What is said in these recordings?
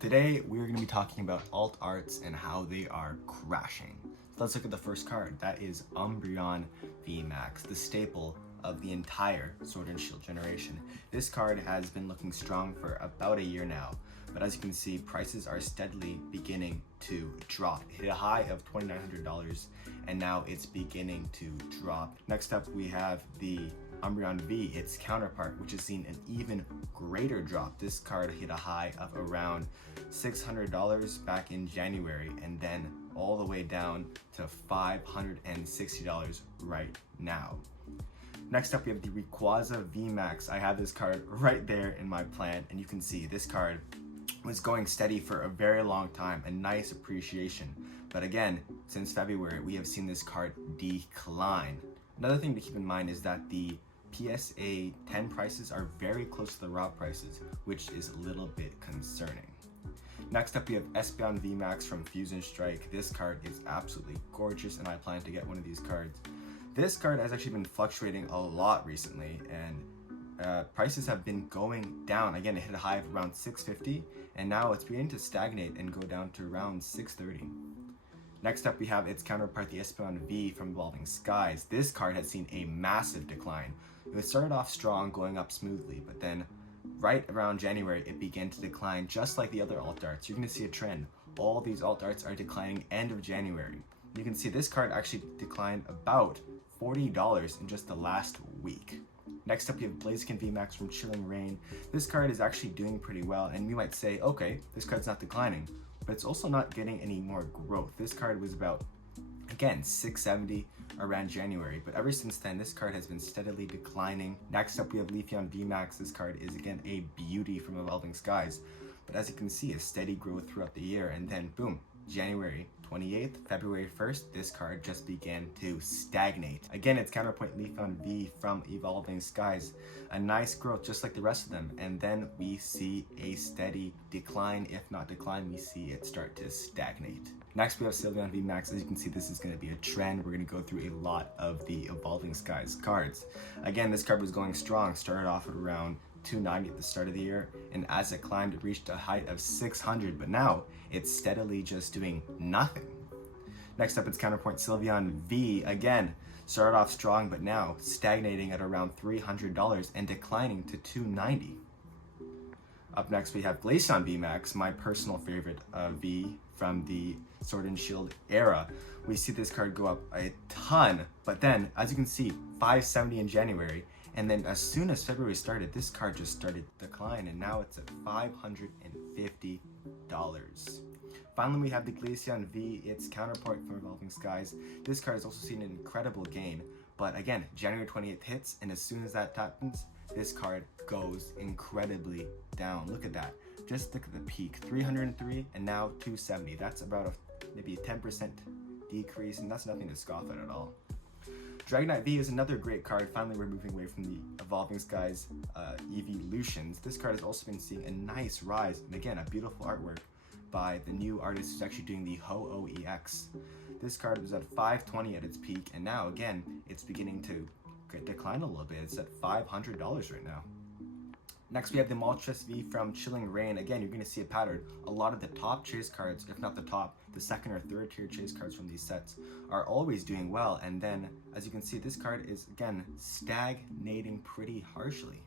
Today, we're going to be talking about alt arts and how they are crashing. So let's look at the first card. That is Umbreon VMAX, the staple of the entire Sword and Shield generation. This card has been looking strong for about a year now, but as you can see, prices are steadily beginning to drop. It hit a high of $2,900, and now it's beginning to drop. Next up, we have the Umbreon V, its counterpart, which has seen an even greater drop. This card hit a high of around $600 back in January, and then all the way down to $560 right now. Next up, we have the Rayquaza VMAX. I have this card right there in my plant, and you can see this card was going steady for a very long time, a nice appreciation. But again, since February, we have seen this card decline. Another thing to keep in mind is that the PSA 10 prices are very close to the raw prices, which is a little bit concerning. Next up, we have Espeon VMAX from Fusion Strike. This card is absolutely gorgeous, and I plan to get one of these cards. This card has actually been fluctuating a lot recently, and prices have been going down. Again, it hit a high of around $650, and now it's beginning to stagnate and go down to around $630. Next up, we have its counterpart, the Espeon V from Evolving Skies. This card has seen a massive decline. It started off strong, going up smoothly, but then right around January, it began to decline, just like the other alt arts. You're going to see a trend. All these alt arts are declining end of January. You can see this card actually declined about $40 in just the last week. Next up, we have Blaziken VMAX from Chilling Reign. This card is actually doing pretty well, and you might say, okay, this card's not declining, but it's also not getting any more growth. This card was about, again, $670 around January, but ever since then, this card has been steadily declining. Next up, we have Leafeon VMAX. This card is, again, a beauty from Evolving Skies, but as you can see, a steady growth throughout the year, and then boom, January 28th, February 1st, this card just began to stagnate. Again, its counterpoint Leafeon V from Evolving Skies, a nice growth just like the rest of them, and then we see a steady decline. If not decline, we see it start to stagnate. Next, we have Sylveon VMAX. As you can see, this is going to be a trend. We're going to go through a lot of the Evolving Skies cards. Again, this card was going strong, started off at around $290 at the start of the year, and as it climbed, it reached a height of $600, but now it's steadily just doing nothing. Next up, it's counterpoint Sylveon V. Again, started off strong, but now stagnating at around $300 and declining to $290. Up next, we have Glaceon VMAX, my personal favorite V from the Sword and Shield era. We see this card go up a ton, but then, as you can see, $570 in January, and then as soon as February started, this card just started to decline, and now it's at $550. Finally, we have the Glaceon V, its counterpart from Evolving Skies. This card has also seen an incredible gain, but again, January 28th hits, and as soon as that happens, this card goes incredibly down. Look at that. Just look at the peak, 303 and now 270. That's about maybe a 10% decrease, and that's nothing to scoff at all. Dragonite V is another great card. Finally, we're moving away from the Evolving Skies evolutions. This card has also been seeing a nice rise, and again, a beautiful artwork by the new artist who's actually doing the Ho-Oh-EX. This card was at $520 at its peak, and now, again, it's beginning to decline a little bit. It's at $500 right now. Next, we have the Moltres V from Chilling Reign. Again, you're going to see a pattern. A lot of the top chase cards, if not the top, the second or third tier chase cards from these sets are always doing well. And then, as you can see, this card is, again, stagnating pretty harshly.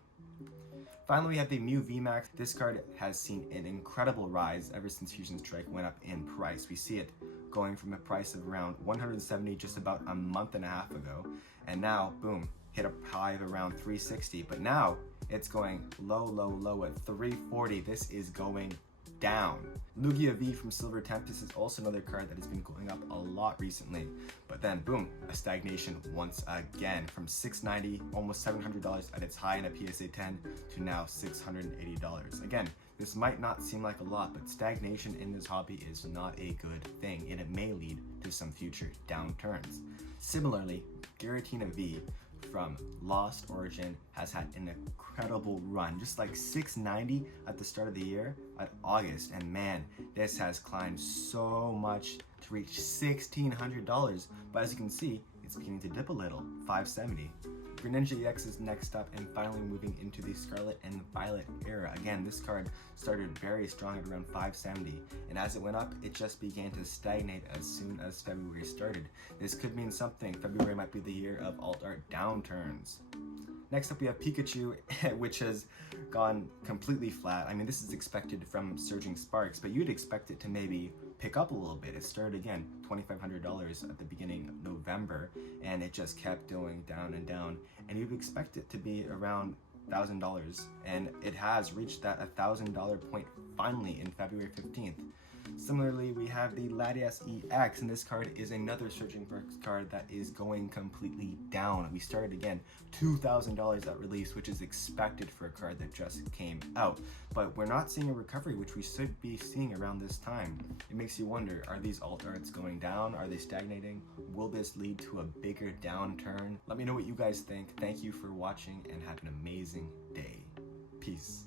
Finally, we have the Mew VMAX. This card has seen an incredible rise ever since Fusion Strike went up in price. We see it going from a price of around $170 just about a month and a half ago, and now, boom, hit a high of around $360, but now it's going low at $340. This is going down. Lugia V from Silver Tempest is also another card that has been going up a lot recently, but then boom, a stagnation once again from $690, almost $700 at its high in a PSA 10 to now $680. Again, this might not seem like a lot, but stagnation in this hobby is not a good thing, and it may lead to some future downturns. Similarly, Giratina V from Lost Origin has had an incredible run, just like $690 at the start of the year at August, and man, this has climbed so much to reach $1,600, but as you can see, it's beginning to dip a little, $570. Greninja EX is next up, and finally moving into the Scarlet and Violet era. Again, this card started very strong at around 570, and as it went up, it just began to stagnate as soon as February started. This could mean something. February might be the year of alt art downturns. Next up, we have Pikachu, which has gone completely flat. I mean, this is expected from Surging Sparks, but you'd expect it to maybe pick up a little bit. It started again $2,500 at the beginning of November, and it just kept going down and down. And you'd expect it to be around $1,000, and it has reached that $1,000 point finally in February 15th. Similarly, we have the Latias EX, and this card is another Surging Sparks card that is going completely down. We started again $2,000 at release, which is expected for a card that just came out. But we're not seeing a recovery, which we should be seeing around this time. It makes you wonder, are these alt arts going down? Are they stagnating? Will this lead to a bigger downturn? Let me know what you guys think. Thank you for watching and have an amazing day. Peace.